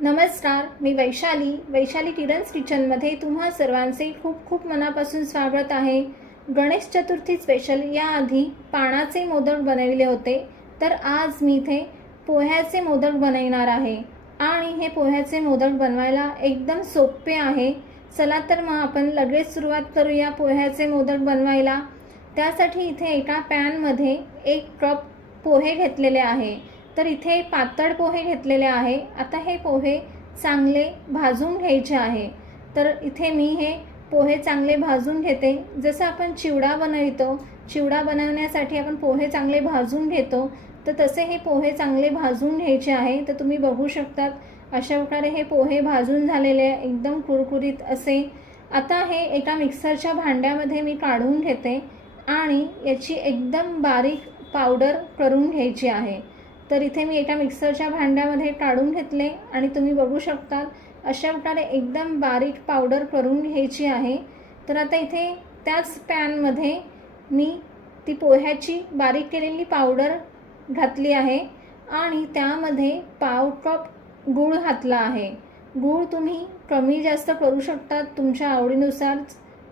नमस्कार, मी वैशाली टिरन्स किचनमध्ये तुम्हा सर्वांचे खूप खूप मनापासून स्वागत आहे। गणेश चतुर्थी स्पेशल याआधी पानाचे मोदक बनवले होते, तर आज मी इथे पोह्याचे मोदक बनवणार आहे आणि हे पोह्याचे मोदक बनवायला एकदम सोपे आहे। चला तर मग आपण लगेच सुरुवात करूया पोह्याचे मोदक बनवायला। त्यासाठी इथे एका पॅन मध्ये 1 कप पोहे घेतलेले आहे। तर इथे पातळ पोहे घेतलेले आहे। आता हे पोहे चांगले भाजून घ्यायचे आहे। तर इथे मी हे पोहे चांगले भाजून घेते। जसं आपण चिवडा बनवतो, चिवडा बनवण्यासाठी आपण पोहे चांगले भाजून घेतो, तर तसे हे पोहे चांगले भाजून घ्यायचे आहे। तर तुम्ही बघू शकतात अशा प्रकारे हे पोहे भाजून झालेले एकदम कुरकुरीत असे। आता हे एका मिक्सरच्या भांड्यामध्ये मी काढून घेते आणि याची एकदम बारीक पावडर करून घ्यायची आहे। तर इथे मी एका मिक्सरच्या भांड्यामध्ये काढून घेतले आणि तुम्ही बघू शकता अशा प्रकारे एकदम बारीक पावडर करून घ्यायची आहे। तर आता इथे त्याच पॅन मध्ये मी ती पोह्याची बारीक केलेली पावडर घातली आहे आणि त्यामध्ये पाव कप गूळ घातला आहे। गूळ तुम्ही कमी जास्त करू शकता तुमच्या आवडीनुसार,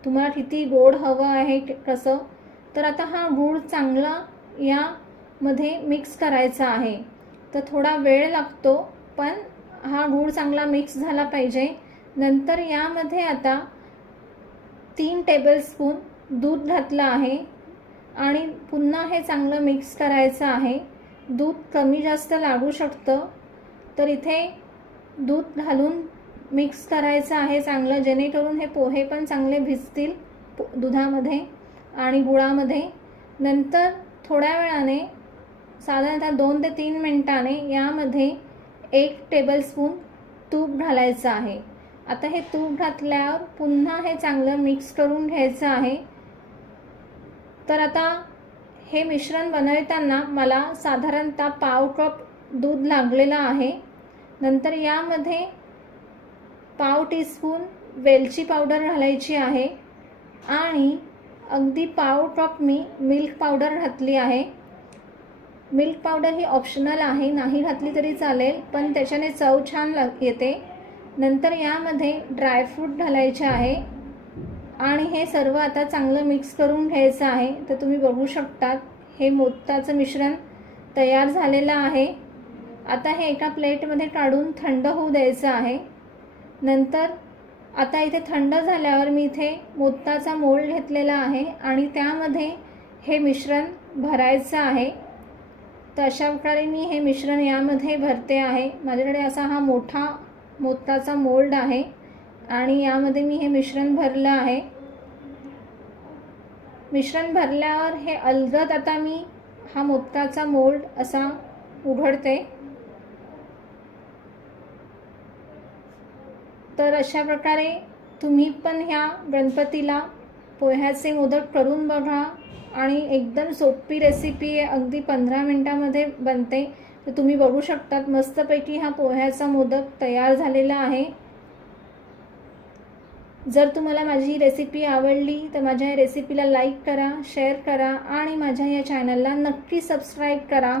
तुम्हाला किती गोड हवं आहे कसं। तर आता हा गूळ चांगला या मध्ये मिक्स करायचा आहे। तर थोडा वेळ लागतो, पण हा गूळ चांगला मिक्स झाला पाहिजे। नंतर यामध्ये आता 3 टेबलस्पून दूध घातलं आहे आणि पुन्हा हे चांगलं मिक्स करायचं आहे। दूध कमी जास्त लागू शकतं, तर इथे दूध घालून मिक्स करायचं आहे चांगलं, जेणेकरून हे पोहे पण चांगले भिजतील दुधामध्ये आणि गुळामध्ये। नंतर थोड्या वेळाने साधारणतः 2 ते 3 मिनिटांनी यामध्ये 1 टेबलस्पून तूप घालायचं आहे। आता हे तूप घातल्यावर पुन्हा हे चांगलं मिक्स करून घ्यायचं आहे। तर आता हे मिश्रण बनवताना मला साधारणतः पाव कप दूध लागलेलं आहे। नंतर यामध्ये पाव टीस्पून वेलची पावडर घालायची आहे आणि अगदी पाव कप मी मिल्क पावडर घातली आहे। मिल्क पावडर ही ऑप्शनल आहे, नाही घातली तरी चालेल, पण त्याच्याने चव छान येते। नंतर यामध्ये ड्रायफ्रूट घालायचे आहे आणि हे सर्व आता चांगलं मिक्स करून घ्यायचं आहे। तर तुम्ही बघू शकता हे मोदकाचं मिश्रण तयार झालेलं आहे। आता हे एका प्लेटमध्ये काढून थंड होऊ द्यायचं आहे। नंतर आता इथे थंड झाल्यावर मी इथे मोदकाचा मोल्ड घेतलेला आहे आणि त्यामध्ये हे मिश्रण भरायचं आहे। तर अशा प्रकारे मी हे मिश्रण यामध्ये भरते आहे। माझ्याकडे असा हा मोठा मोदकाचा मोल्ड आहे आणि यामध्ये मी हे मिश्रण भरलं आहे। मिश्रण भरल्यावर हे अलगद आता मी हा मोदकाचा मोल्ड असा उघडते। तर अशा प्रकारे तुम्ही पण ह्या गणपतीला पोह्याचे मोदक करून बघा आणि एकदम सोपी रेसिपी आहे, अगदी 15 मिनिटांमध्ये बनते। तर तुम्ही बघू शकता मस्तपैकी हा पोह्याचा मोदक तयार झालेला आहे। जर तुम्हाला माझी रेसिपी आवडली तर माझ्या रेसिपीला लाईक करा, शेअर करा आणि माझ्या या चॅनलला नक्की सबस्क्राईब करा।